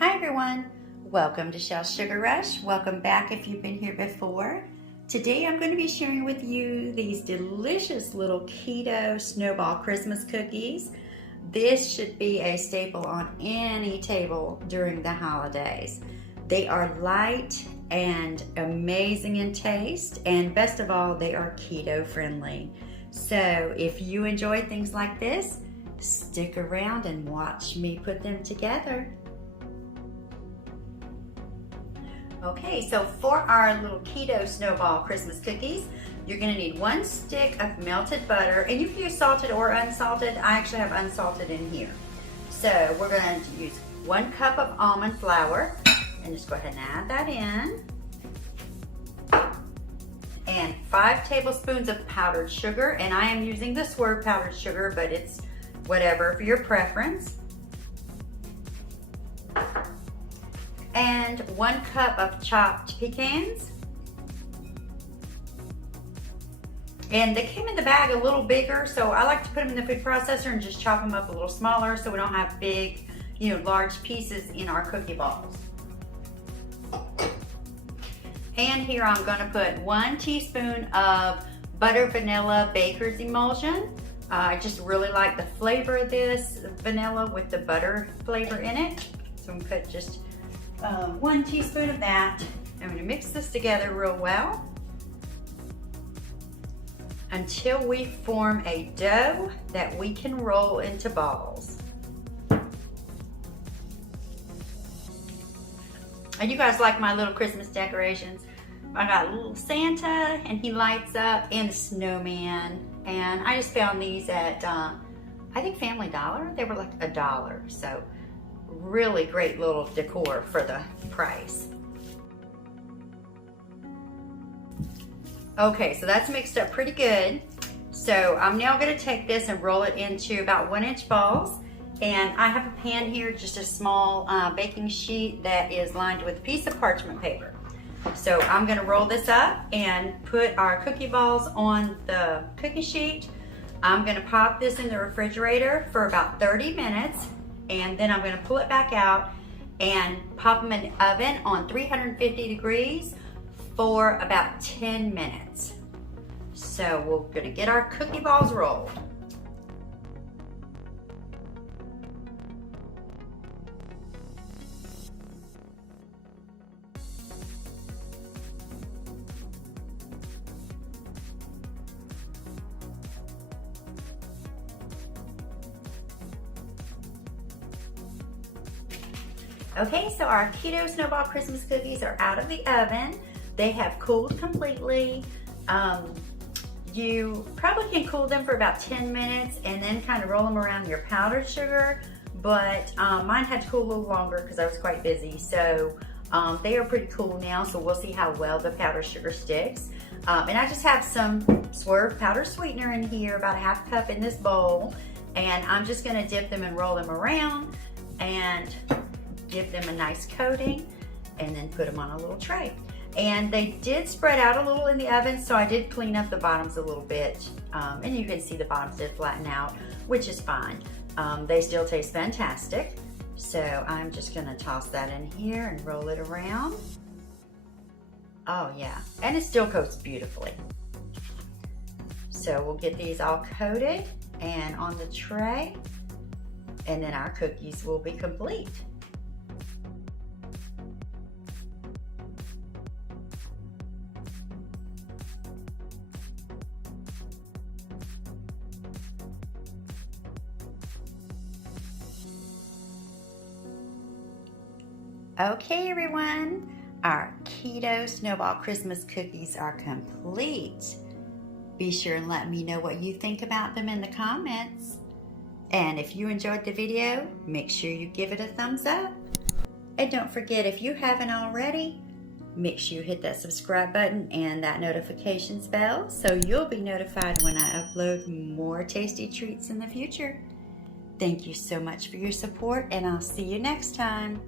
Hi everyone, welcome to Shell's Sugar Rush. Welcome back if you've been here before. Today I'm going to be sharing with you these delicious little Keto Snowball Christmas Cookies. This should be a staple on any table during the holidays. They are light and amazing in taste, and best of all, they are keto friendly. So if you enjoy things like this, stick around and watch me put them together. Okay, so for our little Keto Snowball Christmas Cookies, you're gonna need 1 stick of melted butter, and you can use salted or unsalted. I actually have unsalted in here. So we're going to use 1 cup of almond flour, and just go ahead and add that in. And 5 tablespoons of powdered sugar, and I am using the Swerve powdered sugar, but it's whatever for your preference. And 1 cup of chopped pecans. And they came in the bag a little bigger, so I like to put them in the food processor and just chop them up a little smaller so we don't have big, large pieces in our cookie balls. And here I'm going to put 1 teaspoon of butter vanilla baker's emulsion. I just really like the flavor of this vanilla with the butter flavor in it. So I'm going to put just 1 teaspoon of that. I'm going to mix this together real well until we form a dough that we can roll into balls. And you guys like my little Christmas decorations? I got a little Santa, and he lights up, and a snowman. And I just found these at, I think Family Dollar. They were like $1. So really great little decor for the price. Okay, so that's mixed up pretty good. So I'm now going to take this and roll it into about 1-inch balls. And I have a pan here, just a small baking sheet that is lined with a piece of parchment paper. So I'm going to roll this up and put our cookie balls on the cookie sheet. I'm going to pop this in the refrigerator for about 30 minutes. And then I'm going to pull it back out and pop them in the oven on 350 degrees for about 10 minutes. So we're going to get our cookie balls rolled. Okay, so our Keto Snowball Christmas Cookies are out of the oven. They have cooled completely. You probably can cool them for about 10 minutes and then kind of roll them around your powdered sugar, but mine had to cool a little longer because I was quite busy. So they are pretty cool now, so we'll see how well the powdered sugar sticks. And I just have some Swerve powdered sweetener in here, about a 1/2 cup in this bowl, and I'm just gonna dip them and roll them around and give them a nice coating, and then put them on a little tray. And they did spread out a little in the oven, so I did clean up the bottoms a little bit, and you can see the bottoms did flatten out, which is fine. They still taste fantastic. So I'm just gonna toss that in here and roll it around. Oh yeah, and it still coats beautifully. So we'll get these all coated and on the tray, and then our cookies will be complete. Okay everyone, our Keto Snowball Christmas Cookies are complete. Be sure and let me know what you think about them in the comments. And if you enjoyed the video, make sure you give it a thumbs up. And don't forget, if you haven't already, make sure you hit that subscribe button and that notifications bell so you'll be notified when I upload more tasty treats in the future. Thank you so much for your support, and I'll see you next time.